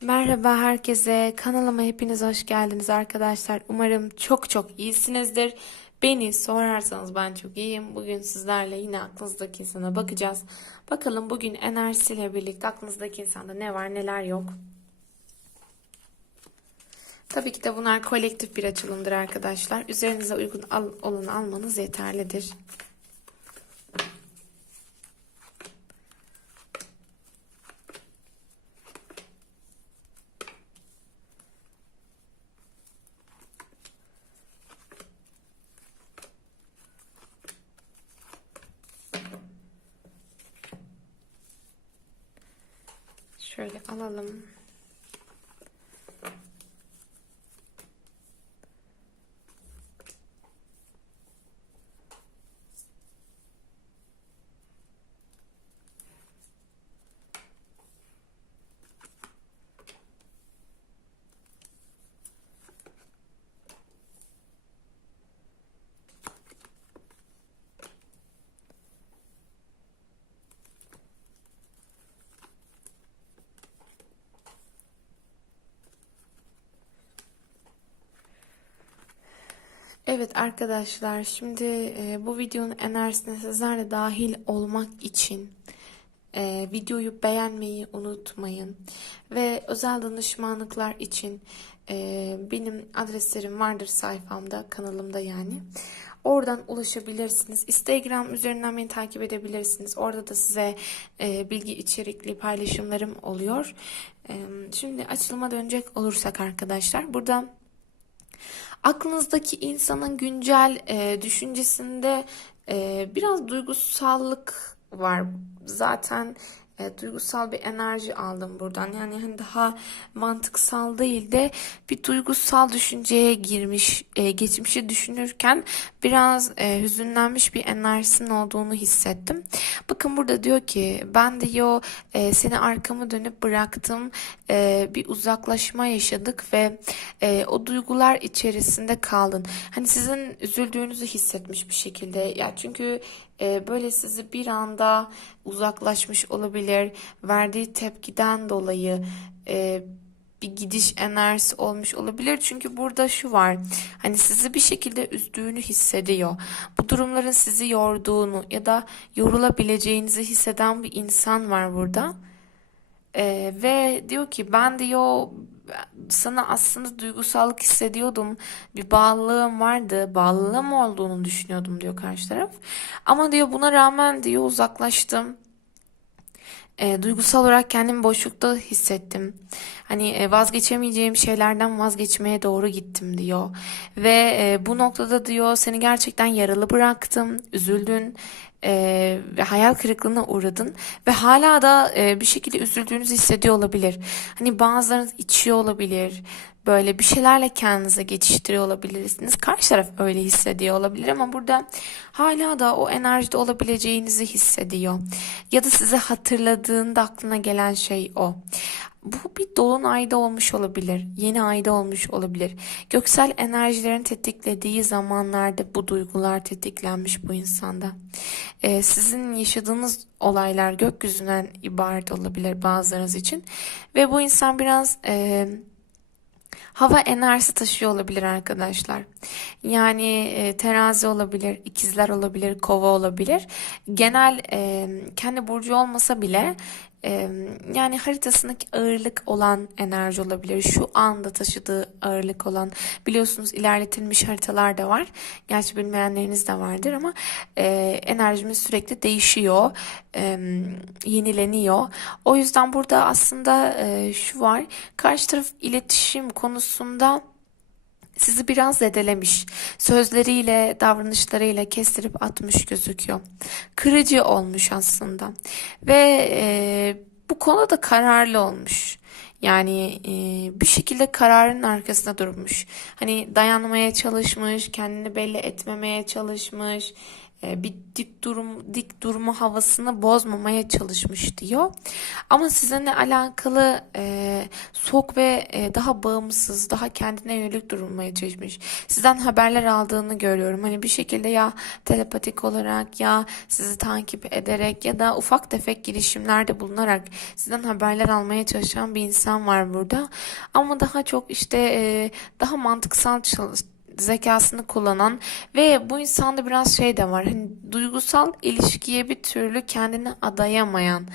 Merhaba herkese. Kanalıma hepiniz hoş geldiniz arkadaşlar. Umarım çok çok iyisinizdir. Beni sorarsanız ben çok iyiyim. Bugün sizlerle yine aklınızdaki insana bakacağız. Bakalım bugün enerjisiyle birlikte aklınızdaki insanda ne var neler yok. Tabii ki de bunlar kolektif bir açılımdır arkadaşlar. Üzerinize uygun al, olanı almanız yeterlidir. Şöyle alalım. Evet arkadaşlar şimdi e, bu videonun enerjisine sizlerle dahil olmak için e, videoyu beğenmeyi unutmayın. Ve özel danışmanlıklar için e, benim adreslerim vardır sayfamda kanalımda yani. Oradan ulaşabilirsiniz. Instagram üzerinden beni takip edebilirsiniz. Orada da size e, bilgi içerikli paylaşımlarım oluyor. E, şimdi açılıma dönecek olursak arkadaşlar burada aklınızdaki insanın güncel e, düşüncesinde e, biraz duygusallık var. Zaten e, duygusal bir enerji aldım buradan. Yani hani daha mantıksal değil de bir duygusal düşünceye girmiş, e, geçmişi düşünürken biraz e, hüzünlenmiş bir enerjisinin olduğunu hissettim. Bakın burada diyor ki ben diyor e, seni arkamı dönüp bıraktım. E, bir uzaklaşma yaşadık ve e, o duygular içerisinde kaldın. Hani sizin üzüldüğünüzü hissetmiş bir şekilde. Ya çünkü e, böyle sizi bir anda uzaklaşmış olabilir. Verdiği tepkiden dolayı e, bir gidiş enerjisi olmuş olabilir. Çünkü burada şu var. Hani sizi bir şekilde üzdüğünü hissediyor. Bu durumların sizi yorduğunu ya da yorulabileceğinizi hisseden bir insan var burada. Ee, ve diyor ki ben diyor sana aslında duygusallık hissediyordum. Bir bağlılığım vardı. Bağlılığım olduğunu düşünüyordum diyor karşı taraf. Ama diyor buna rağmen diyor uzaklaştım. E, duygusal olarak kendimi boşlukta hissettim. Hani e, vazgeçemeyeceğim şeylerden vazgeçmeye doğru gittim diyor. Ve e, bu noktada diyor seni gerçekten yaralı bıraktım, üzüldün e, hayal kırıklığına uğradın ve hala da e, bir şekilde üzüldüğünüzü hissediyor olabilir. Hani bazılarınız içiyor olabilir. Böyle bir şeylerle kendinize geçiştiriyor olabilirsiniz. Karşı taraf öyle hissediyor olabilir ama burada hala da o enerjide olabileceğinizi hissediyor. Ya da size hatırladığında aklına gelen şey o. Bu bir dolunayda olmuş olabilir, yeni ayda olmuş olabilir. Göksel enerjilerin tetiklediği zamanlarda bu duygular tetiklenmiş bu insanda. Ee, sizin yaşadığınız olaylar gökyüzünden ibaret olabilir bazılarınız için. Ve bu insan biraz... E, hava enerjisi taşıyor olabilir arkadaşlar. Yani e, terazi olabilir, ikizler olabilir, kova olabilir. Genel e, kendi burcu olmasa bile yani haritasındaki ağırlık olan enerji olabilir. Şu anda taşıdığı ağırlık olan biliyorsunuz ilerletilmiş haritalar da var. Gerçi bilmeyenleriniz de vardır ama e, enerjimiz sürekli değişiyor, e, yenileniyor. O yüzden burada aslında e, şu var. Karşı taraf iletişim konusunda sizi biraz zedelemiş. Sözleriyle, davranışlarıyla kestirip atmış gözüküyor. Kırıcı olmuş aslında. Ve e, bu konuda kararlı olmuş. Yani e, bir şekilde kararın arkasında durmuş. Hani dayanmaya çalışmış, kendini belli etmemeye çalışmış. E, bir dik durum dik durma havasını bozmamaya çalışmış diyor. Ama sizinle alakalı e, soğuk ve e, daha bağımsız, daha kendine yönelik durmaya çalışmış. Sizden haberler aldığını görüyorum. Hani bir şekilde ya telepatik olarak ya sizi takip ederek ya da ufak tefek girişimlerde bulunarak sizden haberler almaya çalışan bir insan var burada. Ama daha çok işte e, daha mantıksal çalış zekasını kullanan ve bu insanda biraz şey de var. Hani duygusal ilişkiye bir türlü kendini adayamayan.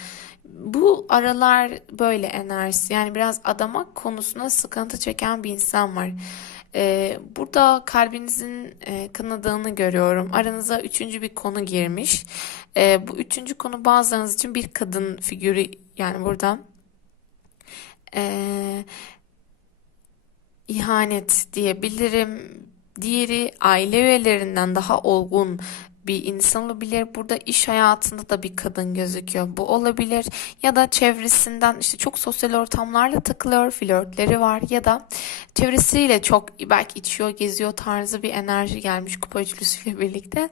Bu aralar böyle enerjisi yani biraz adamak konusunda sıkıntı çeken bir insan var. Ee, burada kalbinizin e, kanadığını görüyorum. Aranıza üçüncü bir konu girmiş. Ee, bu üçüncü konu bazılarınız için bir kadın figürü yani burada. Ee, ihanet diyebilirim. Diğeri aile üyelerinden daha olgun bir insan olabilir. Burada iş hayatında da bir kadın gözüküyor. Bu olabilir. Ya da çevresinden işte çok sosyal ortamlarla takılıyor, flörtleri var ya da çevresiyle çok belki içiyor, geziyor tarzı bir enerji gelmiş kupa üçlüsüyle birlikte.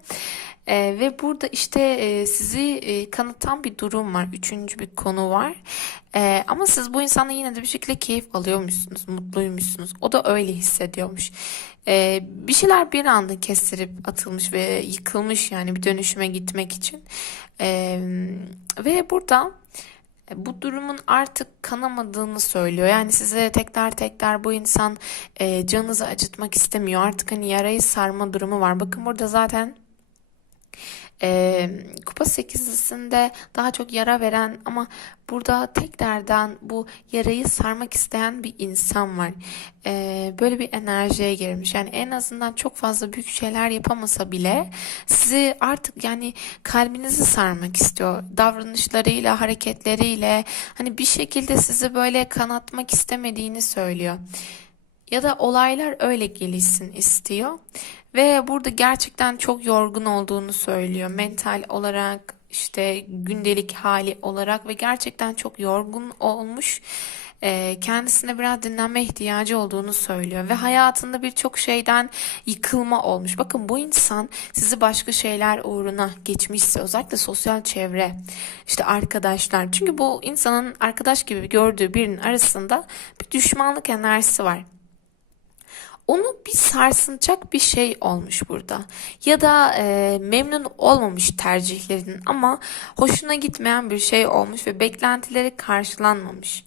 Ee, ve burada işte e, sizi e, kanıtan bir durum var. Üçüncü bir konu var. Ee, ama siz bu insanla yine de bir şekilde keyif alıyormuşsunuz, mutluymuşsunuz. O da öyle hissediyormuş. Ee, bir şeyler bir anda kestirip atılmış ve yıkılmış yani bir dönüşüme gitmek için. Ee, ve burada bu durumun artık kanamadığını söylüyor. Yani size tekrar tekrar bu insan e, canınızı acıtmak istemiyor. Artık hani yarayı sarma durumu var. Bakın burada zaten e, kupa sekizlisinde daha çok yara veren ama burada tekrardan bu yarayı sarmak isteyen bir insan var. E, böyle bir enerjiye girmiş. Yani en azından çok fazla büyük şeyler yapamasa bile sizi artık yani kalbinizi sarmak istiyor. Davranışlarıyla, hareketleriyle hani bir şekilde sizi böyle kanatmak istemediğini söylüyor. Ya da olaylar öyle gelişsin istiyor. Ve burada gerçekten çok yorgun olduğunu söylüyor. Mental olarak işte gündelik hali olarak ve gerçekten çok yorgun olmuş. E, kendisine biraz dinlenme ihtiyacı olduğunu söylüyor ve hayatında birçok şeyden yıkılma olmuş. Bakın bu insan sizi başka şeyler uğruna geçmişse özellikle sosyal çevre, işte arkadaşlar. Çünkü bu insanın arkadaş gibi gördüğü birinin arasında bir düşmanlık enerjisi var onu bir sarsınacak bir şey olmuş burada. Ya da e, memnun olmamış tercihlerinin ama hoşuna gitmeyen bir şey olmuş ve beklentileri karşılanmamış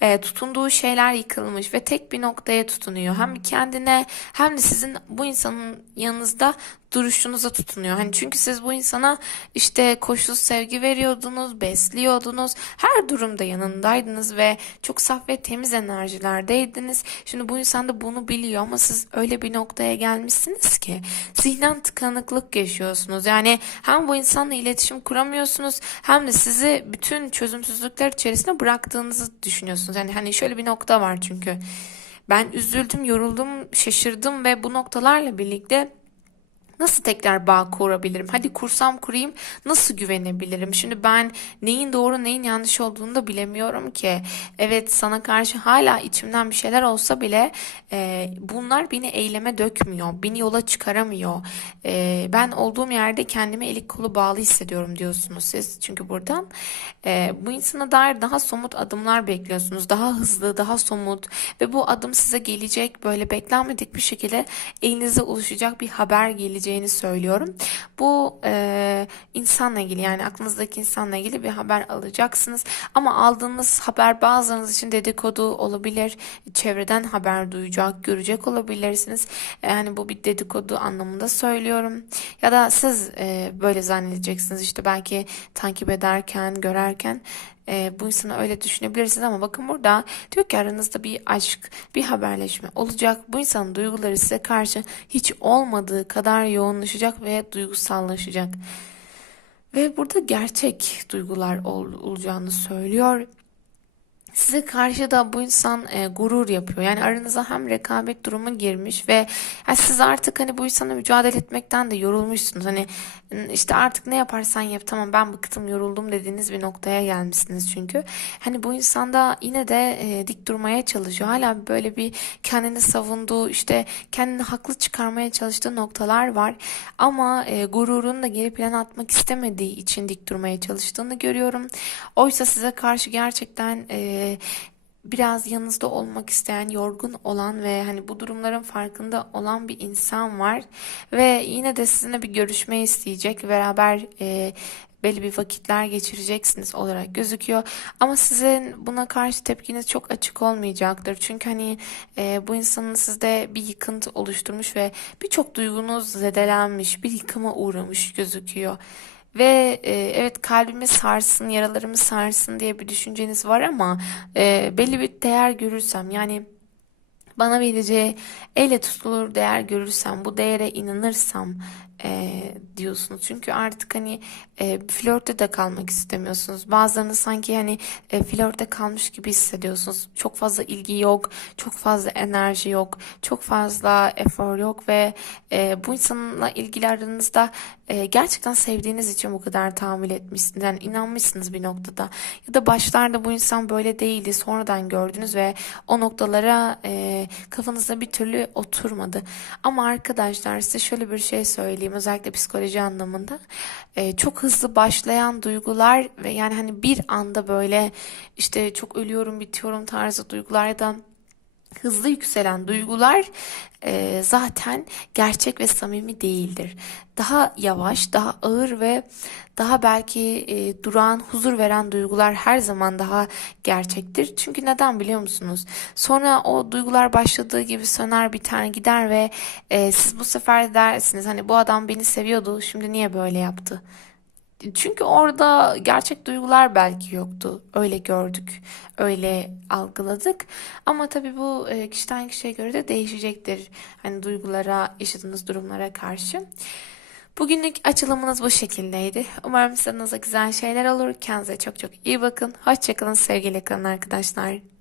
e, tutunduğu şeyler yıkılmış ve tek bir noktaya tutunuyor. Hem kendine hem de sizin bu insanın yanınızda duruşunuza tutunuyor. Hani çünkü siz bu insana işte koşulsuz sevgi veriyordunuz, besliyordunuz. Her durumda yanındaydınız ve çok saf ve temiz enerjilerdeydiniz. Şimdi bu insan da bunu biliyor ama siz öyle bir noktaya gelmişsiniz ki zihnen tıkanıklık yaşıyorsunuz. Yani hem bu insanla iletişim kuramıyorsunuz hem de sizi bütün çözümsüzlükler içerisinde bıraktığınızı düşünüyorsunuz. Yani hani şöyle bir nokta var çünkü. Ben üzüldüm, yoruldum, şaşırdım ve bu noktalarla birlikte Nasıl tekrar bağ kurabilirim? Hadi kursam kurayım nasıl güvenebilirim? Şimdi ben neyin doğru neyin yanlış olduğunu da bilemiyorum ki. Evet sana karşı hala içimden bir şeyler olsa bile e, bunlar beni eyleme dökmüyor. Beni yola çıkaramıyor. E, ben olduğum yerde kendime elik kolu bağlı hissediyorum diyorsunuz siz. Çünkü buradan e, bu insana dair daha somut adımlar bekliyorsunuz. Daha hızlı, daha somut ve bu adım size gelecek böyle beklenmedik bir şekilde elinize ulaşacak bir haber gelecek olabileceğini söylüyorum. Bu e, insanla ilgili yani aklınızdaki insanla ilgili bir haber alacaksınız. Ama aldığınız haber bazılarınız için dedikodu olabilir. Çevreden haber duyacak, görecek olabilirsiniz. Yani bu bir dedikodu anlamında söylüyorum. Ya da siz e, böyle zannedeceksiniz işte belki takip ederken, görerken e, bu insanı öyle düşünebilirsiniz ama bakın burada diyor ki aranızda bir aşk, bir haberleşme olacak. Bu insanın duyguları size karşı hiç olmadığı kadar yoğunlaşacak ve duygusallaşacak. Ve burada gerçek duygular ol, olacağını söylüyor. Size karşı da bu insan e, gurur yapıyor. Yani aranıza hem rekabet durumu girmiş ve yani siz artık hani bu insana mücadele etmekten de yorulmuşsunuz. Hani "N- işte artık ne yaparsan yap tamam ben bıktım yoruldum dediğiniz bir noktaya gelmişsiniz çünkü. Hani bu insan da yine de e, dik durmaya çalışıyor. Hala böyle bir kendini savunduğu işte kendini haklı çıkarmaya çalıştığı noktalar var. Ama e, gururunu da geri plana atmak istemediği için dik durmaya çalıştığını görüyorum. Oysa size karşı gerçekten e, biraz yanınızda olmak isteyen, yorgun olan ve hani bu durumların farkında olan bir insan var ve yine de sizinle bir görüşme isteyecek, beraber e, belli bir vakitler geçireceksiniz olarak gözüküyor. Ama sizin buna karşı tepkiniz çok açık olmayacaktır. Çünkü hani e, bu insanın sizde bir yıkıntı oluşturmuş ve birçok duygunuz zedelenmiş, bir yıkıma uğramış gözüküyor. Ve e, evet kalbimi sarsın, yaralarımı sarsın diye bir düşünceniz var ama e, belli bir değer görürsem yani bana vereceği elle tutulur değer görürsem, bu değere inanırsam eee, diyorsunuz. Çünkü artık hani eee flörtte de kalmak istemiyorsunuz. Bazılarınız sanki hani e, flörtte kalmış gibi hissediyorsunuz. Çok fazla ilgi yok, çok fazla enerji yok, çok fazla efor yok ve e, bu insanla ilgili aranızda e, gerçekten sevdiğiniz için bu kadar tahammül etmişsiniz. Yani inanmışsınız bir noktada. Ya da başlarda bu insan böyle değildi, sonradan gördünüz ve o noktalara e, kafanızda bir türlü oturmadı. Ama arkadaşlar size şöyle bir şey söyleyeyim özellikle psikoloji anlamında. E, çok hızlı başlayan duygular ve yani hani bir anda böyle işte çok ölüyorum bitiyorum tarzı duygular ya da hızlı yükselen duygular e, zaten gerçek ve samimi değildir. Daha yavaş, daha ağır ve daha belki e, durağan, huzur veren duygular her zaman daha gerçektir. Çünkü neden biliyor musunuz? Sonra o duygular başladığı gibi söner biter gider ve e, siz bu sefer dersiniz hani bu adam beni seviyordu, şimdi niye böyle yaptı? Çünkü orada gerçek duygular belki yoktu. Öyle gördük, öyle algıladık. Ama tabii bu e, kişiden kişiye göre de değişecektir. Hani duygulara, yaşadığınız durumlara karşı. Bugünlük açılımınız bu şekildeydi. Umarım sizin güzel şeyler olur. Kendinize çok çok iyi bakın. Hoşçakalın sevgili yakın arkadaşlar.